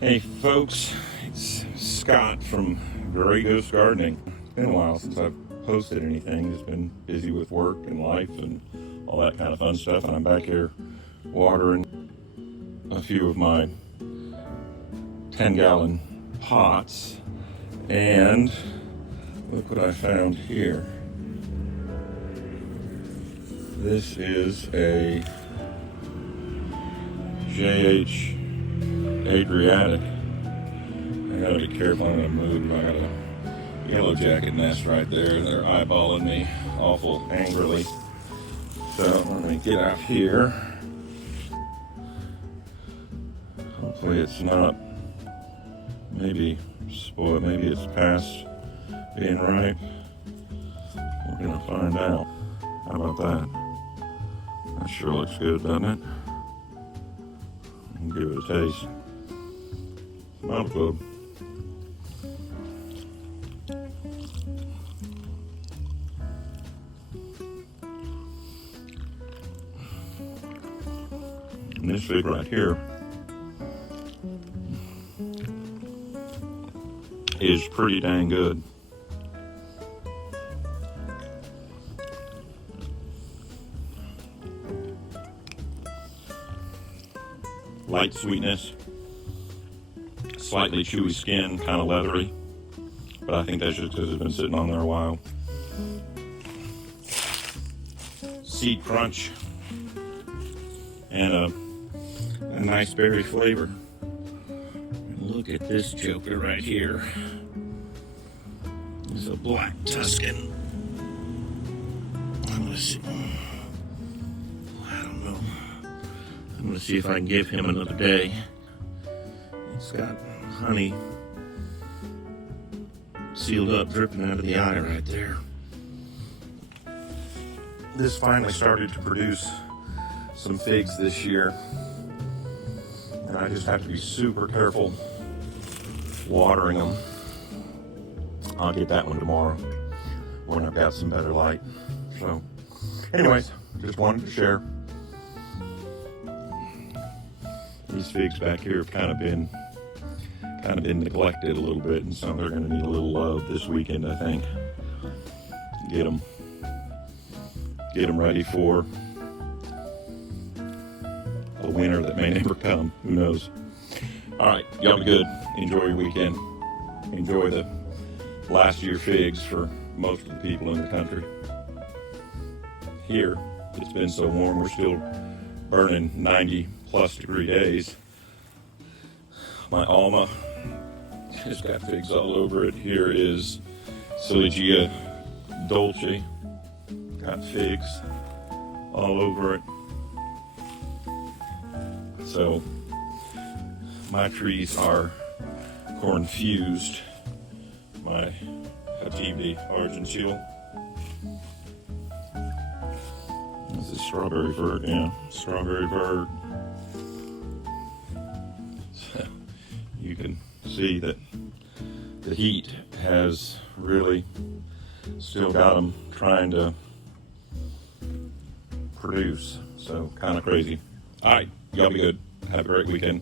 Hey folks, it's Scott from Gray Ghost Gardening. It's been a while since I've posted anything. Just been busy with work and life and all that kind of fun stuff, and I'm back here watering a few of my 10-gallon pots, and look what I found here. This is a JH Adriatic. I gotta be careful, I'm gonna move. I got a yellow jacket nest right there, and they're eyeballing me awful angrily. So let me get out here. Hopefully it's not maybe spoiled, maybe it's past being ripe. We're gonna find out. How about that? That sure looks good, doesn't it? I'll give it a taste. Smells good. And this fig right here is pretty dang good. Light sweetness, slightly chewy skin, kind of leathery, but I think that's just because it's been sitting on there a while. Seed crunch and a nice berry flavor. And look at this joker right here. It's a black Tuscan. I'm gonna see. I don't know. I'm gonna see if I can give him another day. It's got honey sealed up, dripping out of the eye right there. This finally started to produce some figs this year, and I just have to be super careful watering them. I'll get that one tomorrow when I've got some better light. So anyways, just wanted to share. These figs back here have kind of been neglected a little bit, and so they're going to need a little love this weekend, I think. Get them ready for a winter that may never come. Who knows? All right, y'all be good. Enjoy your weekend. Enjoy the last year figs for most of the people in the country. Here, it's been so warm, we're still burning 90+ degree days. My Alma has got figs all over it. Here is Siligia Dolce. Got figs all over it. So my trees are corn-fused. My Hativdi Argentile. This is strawberry vert, yeah, strawberry vert. So you can see that the heat has really still got them trying to produce. So kind of crazy. All right, y'all be good. Have a great weekend.